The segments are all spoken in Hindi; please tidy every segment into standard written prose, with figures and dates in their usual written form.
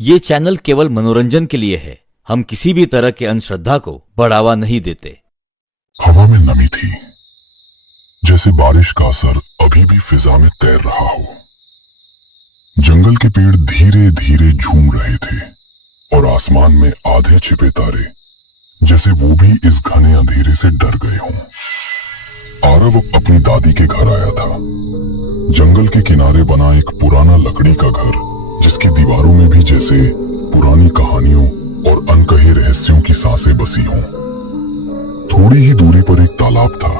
ये चैनल केवल मनोरंजन के लिए है। हम किसी भी तरह के अंधश्रद्धा को बढ़ावा नहीं देते। हवा में नमी थी, जैसे बारिश का असर अभी भी फिजा में तैर रहा हो। जंगल के पेड़ धीरे धीरे झूम रहे थे और आसमान में आधे छिपे तारे जैसे वो भी इस घने अंधेरे से डर गए हों। आरव अपनी दादी के घर आया था। जंगल के किनारे बना एक पुराना लकड़ी का घर, जिसकी दीवारों में भी जैसे पुरानी कहानियों और अनकहे रहस्यों की सांसें बसी हों। थोड़ी ही दूरी पर एक तालाब था,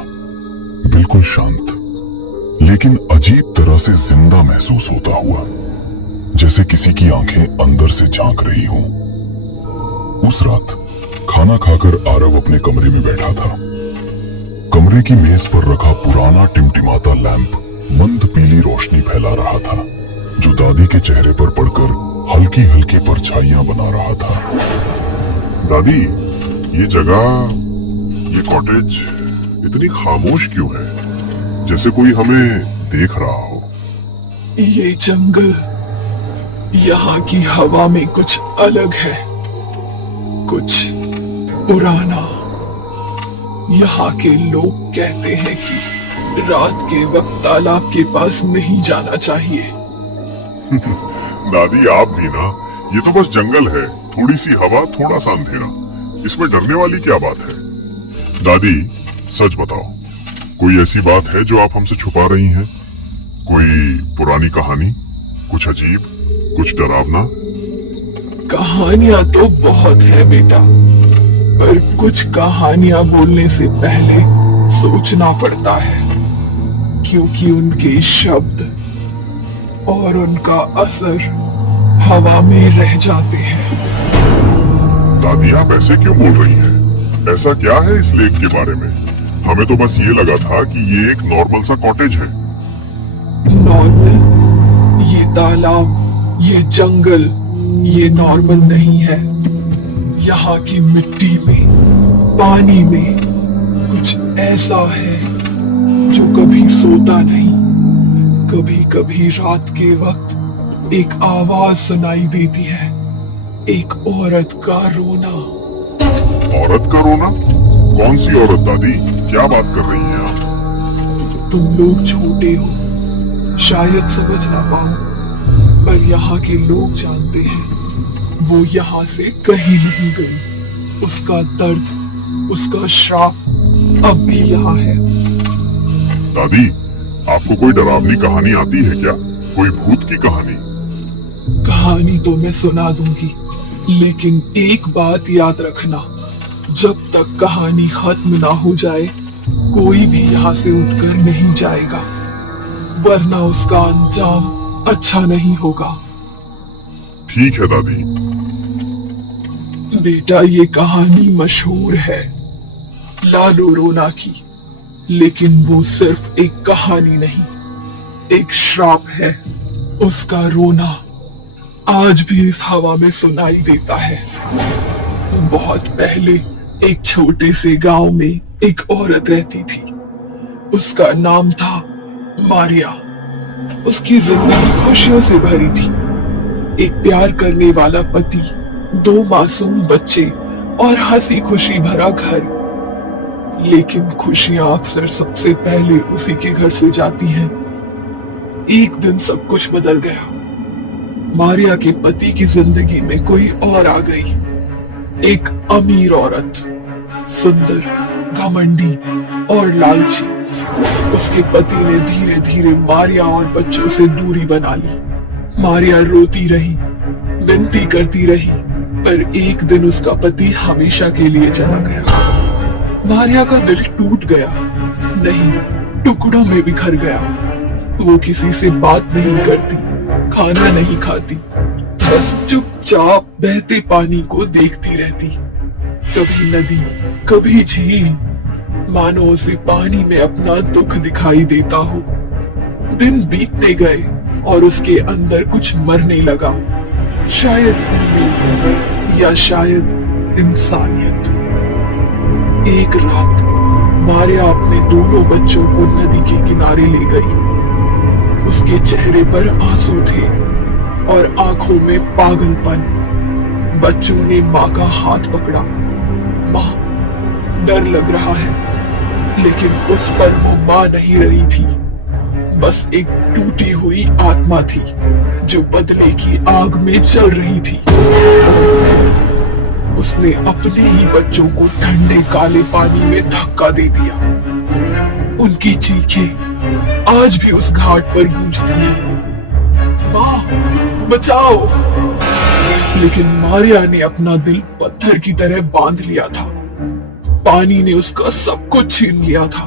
बिल्कुल शांत, लेकिन अजीब तरह से जिंदा महसूस होता हुआ, जैसे किसी की आंखें अंदर से झांक रही हों। उस रात खाना खाकर आरव अपने कमरे में बैठा था। कमरे की मेज पर रखा पुराना टिमटिमाता लैंप मंद पीली रोशनी फैला रहा था, जो दादी के चेहरे पर पड़कर हल्की हल्की परछाइयां बना रहा था। दादी, ये जगह, ये कॉटेज इतनी खामोश क्यों है, जैसे कोई हमें देख रहा हो? ये जंगल, यहाँ की हवा में कुछ अलग है, कुछ पुराना। यहाँ के लोग कहते हैं कि रात के वक्त तालाब के पास नहीं जाना चाहिए। दादी, आप भी ना, ये तो बस जंगल है, थोड़ी सी हवा, थोड़ा सा अंधेरा, इसमें डरने वाली क्या बात है? दादी, सच बताओ, कोई ऐसी बात है जो आप हमसे छुपा रही हैं? कोई पुरानी कहानी, कुछ अजीब, कुछ डरावना? कहानियां तो बहुत है बेटा, पर कुछ कहानियां बोलने से पहले सोचना पड़ता है, क्योंकि उनके शब्द और उनका असर हवा में रह जाते हैं। दादी, आप ऐसे क्यों बोल रही हैं? ऐसा क्या है इस लेक के बारे में? हमें तो बस ये लगा था कि ये एक नॉर्मल सा कॉटेज है। नॉर्मल? ये तालाब, ये जंगल, ये नॉर्मल नहीं है। यहाँ की मिट्टी में, पानी में कुछ ऐसा है जो कभी सोता नहीं। कभी कभी रात के वक्त एक आवाज सुनाई देती है, एक औरत का रोना। औरत का रोना? कौन सी औरत दादी? क्या बात कर रही हैं आप? तुम लोग छोटे हो, शायद समझ ना पाओ, पर यहाँ के लोग जानते हैं, वो यहाँ से कहीं नहीं गई। उसका दर्द, उसका श्राप अब भी यहाँ है। दादी, आपको कोई डरावनी कहानी आती है क्या? कोई भूत की कहानी? कहानी तो मैं सुना दूंगी, लेकिन एक बात याद रखना, जब तक कहानी खत्म ना हो जाए, कोई भी यहाँ से उठकर नहीं जाएगा, वरना उसका अंजाम अच्छा नहीं होगा। ठीक है दादी। बेटा, ये कहानी मशहूर है, लालू रोना की, लेकिन वो सिर्फ एक कहानी नहीं, एक श्राप है। उसका रोना आज भी इस हवा में सुनाई देता है। बहुत पहले एक छोटे से गांव में एक औरत रहती थी। उसका नाम था मारिया। उसकी जिंदगी खुशियों से भरी थी। एक प्यार करने वाला पति, 2 मासूम बच्चे और हंसी खुशी भरा घर। लेकिन खुशियां अक्सर सबसे पहले उसी के घर से जाती हैं। एक दिन सब कुछ बदल गया। मारिया के पति की जिंदगी में कोई और आ गई, एक अमीर औरत, सुंदर, घमंडी और लालची। उसके पति ने धीरे धीरे मारिया और बच्चों से दूरी बना ली। मारिया रोती रही, विनती करती रही, पर एक दिन उसका पति हमेशा के लिए चला गया। मारिया का दिल टूट गया, नहीं, टुकड़ों में बिखर गया। वो किसी से बात नहीं करती, खाना नहीं खाती, बस चुपचाप बहते पानी को देखती रहती। कभी नदी, कभी झील, मानो उसे पानी में अपना दुख दिखाई देता हो। दिन बीतते गए और उसके अंदर कुछ मरने लगा, शायद उम्मीद या शायद इंसानियत। एक रात मारिया अपने दोनों बच्चों को नदी के किनारे ले गई। उसके चेहरे पर आंसू थे, और आंखों में पागलपन। बच्चों ने माँ का हाथ पकड़ा। माँ, डर लग रहा है, लेकिन उस पर वो माँ नहीं रही थी, बस एक टूटी हुई आत्मा थी जो बदले की आग में जल रही थी। और उसने अपने ही बच्चों को ठंडे काले पानी में धक्का दे दिया। उनकी चीखें आज भी उस घाट पर गूंजती हैं, माँ बचाओ। लेकिन मारिया ने अपना दिल पत्थर की तरह बांध लिया था। पानी ने उसका सब कुछ छीन लिया था,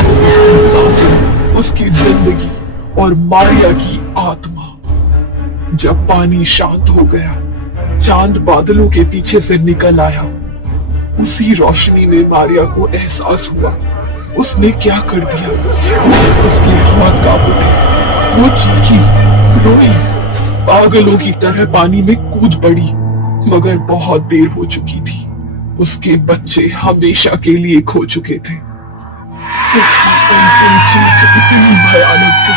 उसकी सांसें, उसकी जिंदगी और मारिया की आत्मा। जब पानी शांत हो गया, चांद बादलों के पीछे से निकल आया। उसी रोशनी में मारिया को एहसास हुआ उसने क्या कर दिया। उसके हाथ कांप उठे, वो चीखी, रोई, पागलों की तरह पानी में कूद पड़ी, मगर बहुत देर हो चुकी थी। उसके बच्चे हमेशा के लिए खो चुके थे। उसकी अंतिम चीख इतनी भयानक थी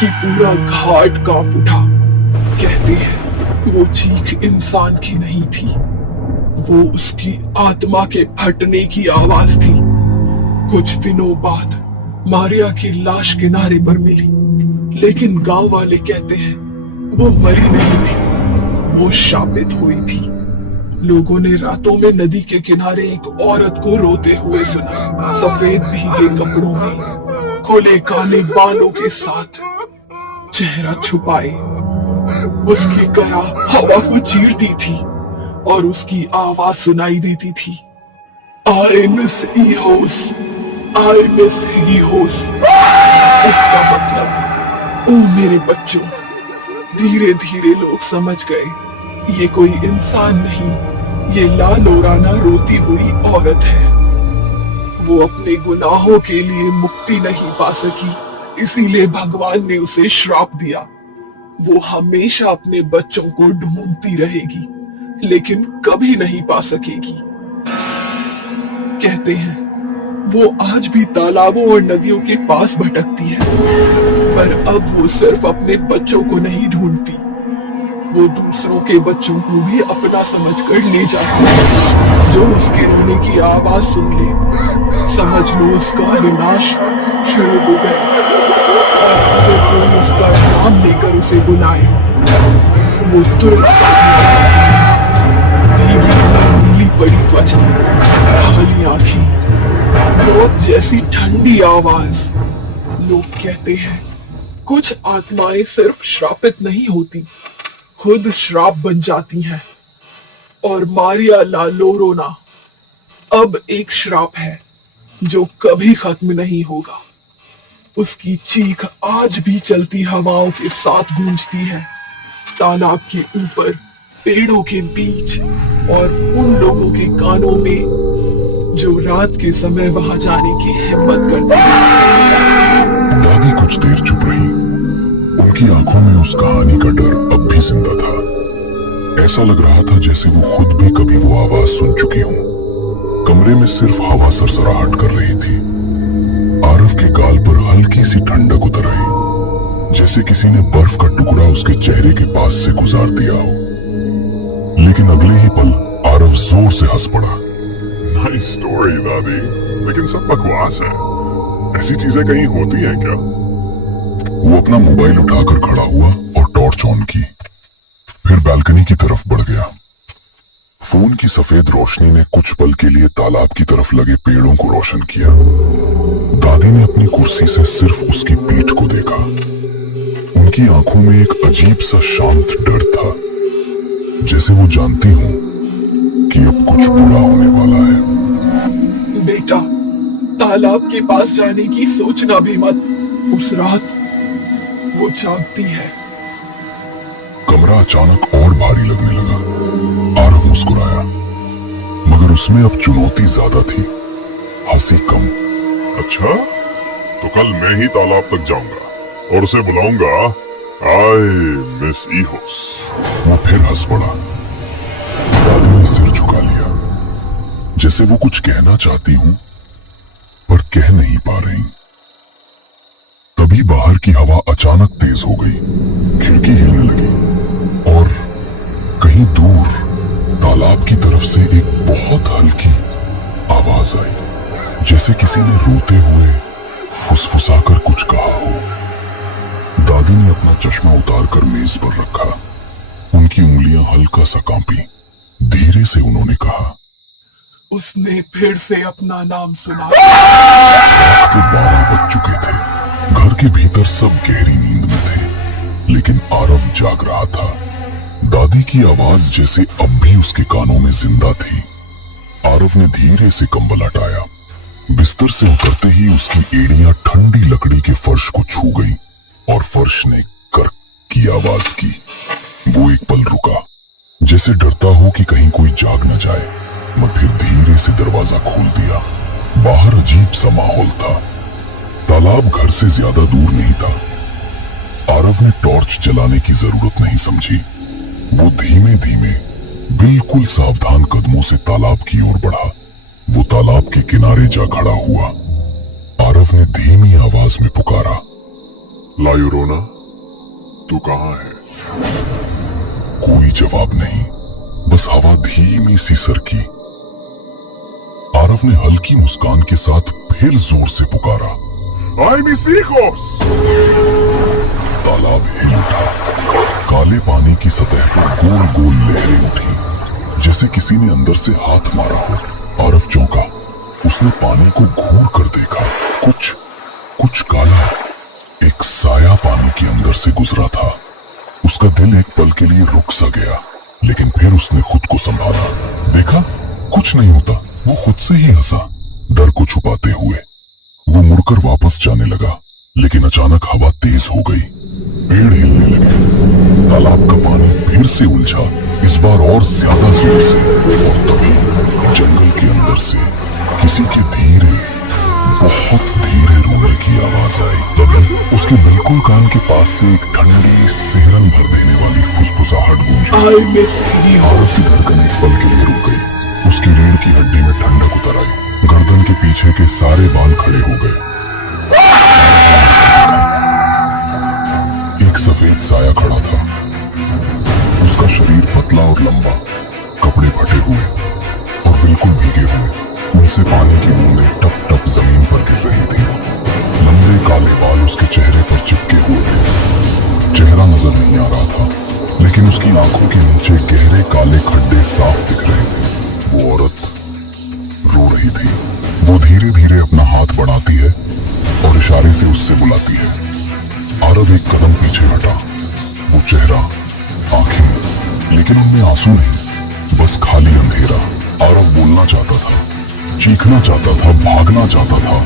कि पूरा घाट कांप उठा। कहते हैं वो चीख इंसान की नहीं थी, वो उसकी आत्मा के फटने की आवाज थी। कुछ दिनों बाद मारिया की लाश किनारे पर मिली, लेकिन गांव वाले कहते हैं वो मरी नहीं थी, वो शापित हुई थी। लोगों ने रातों में नदी के किनारे एक औरत को रोते हुए सुना, सफेद भीगे कपड़ों में, खुले काले बालों के साथ, चेहरा छुपाए। उसकी गला हवा को चीरती थी और उसकी आवाज सुनाई देती थी, आई मिस ईहोस, आई मिस ईहोस। इसका मतलब, ओ मेरे बच्चों, धीरे धीरे लोग समझ गए ये कोई इंसान नहीं, ये लालोराना रोती हुई औरत है। वो अपने गुनाहों के लिए मुक्ति नहीं पा सकी, इसीलिए भगवान ने उसे श्राप दिया। वो हमेशा अपने बच्चों को ढूंढती रहेगी, लेकिन कभी नहीं पा सकेगी। कहते हैं वो आज भी तालाबों और नदियों के पास भटकती है, पर अब वो सिर्फ अपने बच्चों को नहीं ढूंढती, वो दूसरों के बच्चों को भी अपना समझकर ले जाती है। जो उसके रोने की आवाज सुन ले, समझ लो उसका विनाश शुरू हो गया। और अगर कोई उसका नाम लेकर उसे बुलाए, वो तुरंत भीगी हुई नीली पड़ी त्वचा, काली आंखें, मौत जैसी ठंडी आवाज। लोग कहते हैं कुछ आत्माएं सिर्फ श्रापित नहीं होती, खुद श्राप बन जाती हैं। और मारिया ला लोरोना अब एक श्राप है जो कभी खत्म नहीं होगा। उसकी चीख आज भी चलती हवाओं के साथ गूंजती है, तालाब के ऊपर, पेड़ों के बीच और उन लोगों के कानों में जो रात के समय वहां जाने की हिम्मत करते हैं। दादी कुछ देर चुप रही। उनकी आंखों में उस कहानी का डर अब भी जिंदा था। ऐसा लग रहा था जैसे वो खुद भी कभी वो आवाज सुन चुकी हूं। कमरे में सिर्फ हवा सरसराहट कर रही थी। आरव के गाल पर हल्की सी ठंडक उतर आई, जैसे किसी ने बर्फ का टुकड़ा उसके चेहरे के पास से गुजार दिया हो। लेकिन अगले ही पल आरव जोर से हंस पड़ा। नाइस स्टोरी दादी, लेकिन सब बकवास है। ऐसी चीजें कहीं होती हैं क्या? वो अपना मोबाइल उठाकर खड़ा हुआ और टॉर्च ऑन की, फिर बालकनी की तरफ बढ़ गया। फोन की सफेद रोशनी ने कुछ पल के लिए तालाब की तरफ लगे पेड़ों को रोशन किया। दादी ने अपनी कुर्सी से सिर्फ उसकी पीठ को देखा। उनकी आंखों में एक अजीब सा शांत डर था, जैसे वो जानती हूं कि अब कुछ बुरा होने वाला है। बेटा, तालाब के पास जाने की सोचना भी मत। उस रात वो जागती है। कमरा अचानक और भारी लगने लगा। आरव मुस्कुराया, मगर उसमें अब चुनौती ज्यादा थी, हंसी कम। अच्छा, तो कल मैं ही तालाब तक जाऊंगा और उसे बुलाऊंगा, आई मिस ईहोस। वो फिर हंस पड़ा। दादी ने सिर झुका लिया, जैसे वो कुछ कहना चाहती हूं पर कह नहीं पा रही। तभी बाहर की हवा अचानक तेज हो गई, खिड़की हिलने लगी तालाब की तरफ से एक बहुत हल्की आवाज आई, जैसे किसी ने रोते हुए फुसफुसाकर कुछ कहा हो। दादी ने अपना चश्मा उतारकर मेज पर रखा। उनकी उंगलियां हल्का सा कांपी। धीरे से उन्होंने कहा, उसने फिर से अपना नाम सुना। रात के 12 बज चुके थे। घर के भीतर सब गहरी नींद में थे, लेकिन आरव जाग रहा था। दादी की आवाज जैसे अब भी उसके कानों में जिंदा थी। आरव ने धीरे से कंबल हटाया। बिस्तर से उतरते ही उसकी एड़ियां ठंडी लकड़ी के फर्श को छू गईं और फर्श ने कर की आवाज की। वो एक पल रुका, जैसे डरता हो कि कहीं कोई जाग न जाए, मगर फिर धीरे से दरवाजा खोल दिया। बाहर अजीब सा माहौल था। तालाब घर से ज्यादा दूर नहीं था। आरव ने टॉर्च जलाने की जरूरत नहीं समझी। वो धीमे धीमे बिल्कुल सावधान कदमों से तालाब की ओर बढ़ा। वो तालाब के किनारे जा खड़ा हुआ। आरव ने धीमी आवाज में पुकारा, ला यूरोना, तू कहां है? कोई जवाब नहीं, बस हवा धीमी सी सरकी। आरव ने हल्की मुस्कान के साथ फिर जोर से पुकारा, आई मिस हिजोस। तालाब हिल उठा। काले पानी की सतह पर गोल गोल लहरें उठी, जैसे किसी ने अंदर से हाथ मारा हो। आरव चौंका। उसने पानी को घूर कर देखा। कुछ काला, एक साया पानी के अंदर से गुजरा था। उसका दिल एक पल के लिए रुक सा गया, लेकिन फिर उसने खुद को संभाला। देखा, कुछ नहीं होता। वो खुद से ही हंसा, डर को छुपाते हुए। वो मुड़कर वापस जाने लगा, लेकिन अचानक हवा तेज हो गई। पेड़ हिलने लगे। तालाब का पानी फिर से उलझा, इस बार और ज्यादा जोर से। और तभी जंगल के अंदर से किसी के धीरे, बहुत धीरे रोने की आवाज आई। तभी उसके बिल्कुल कान के पास से एक ठंडी, सिहरन भर देने वाली फुसफुसाहट गूंजी। आई मिस आरव की धड़कन एक पल के लिए रुक गई। उसकी रीढ़ की हड्डी में ठंडक उतर आई। गर्दन के पीछे के सारे बाल खड़े हो गए। एक सफेद साया खड़ा था। उसका शरीर पतला और लंबा, कपड़े फटे हुए और बिल्कुल भीगे हुए। उनसे पानी की बूंदें टप टप जमीन पर गिर रही थी। लंबे काले बाल उसके चेहरे पर चिपके हुए थे। चेहरा नजर नहीं आ रहा था, लेकिन उसकी आंखों के नीचे गहरे काले खड्डे साफ दिख रहे थे। वो औरत रो रही थी। वो धीरे धीरे अपना हाथ बढ़ाती है और इशारे से उससे बुलाती है। आरव एक कदम पीछे हटा। वो चेहरा, आंखें, लेकिन उनमें आंसू नहीं, बस खाली अंधेरा। आरव बोलना चाहता था, चीखना चाहता था, भागना चाहता था,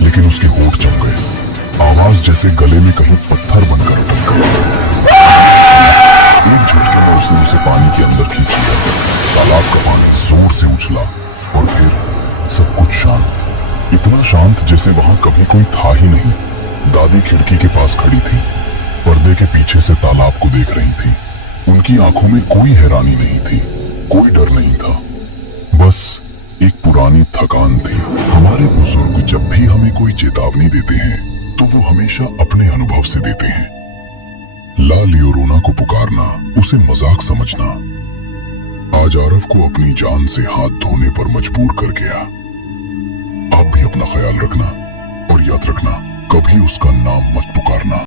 लेकिन उसके होंठ जम गए। आवाज जैसे गले में कहीं पत्थर बनकर अटक गई। एक झटके में उसने उसे पानी के अंदर खींच लिया। तालाब का पानी जोर से उछला और फिर सब कुछ शांत। इतना शांत जैसे वहां कभी कोई था ही नहीं। दादी खिड़की के पास खड़ी थी, पर्दे के पीछे से तालाब को देख रही थी। उनकी आंखों में कोई हैरानी नहीं थी, कोई डर नहीं था, बस एक पुरानी थकान थी। हमारे बुजुर्ग जब भी हमें कोई चेतावनी देते हैं तो वो हमेशा अपने अनुभव से देते हैं। ला लियोरोना को पुकारना, उसे मजाक समझना, आज आरव को अपनी जान से हाथ धोने पर मजबूर कर गया। आप भी अपना ख्याल रखना और याद रखना, कभी उसका नाम मत पुकारना।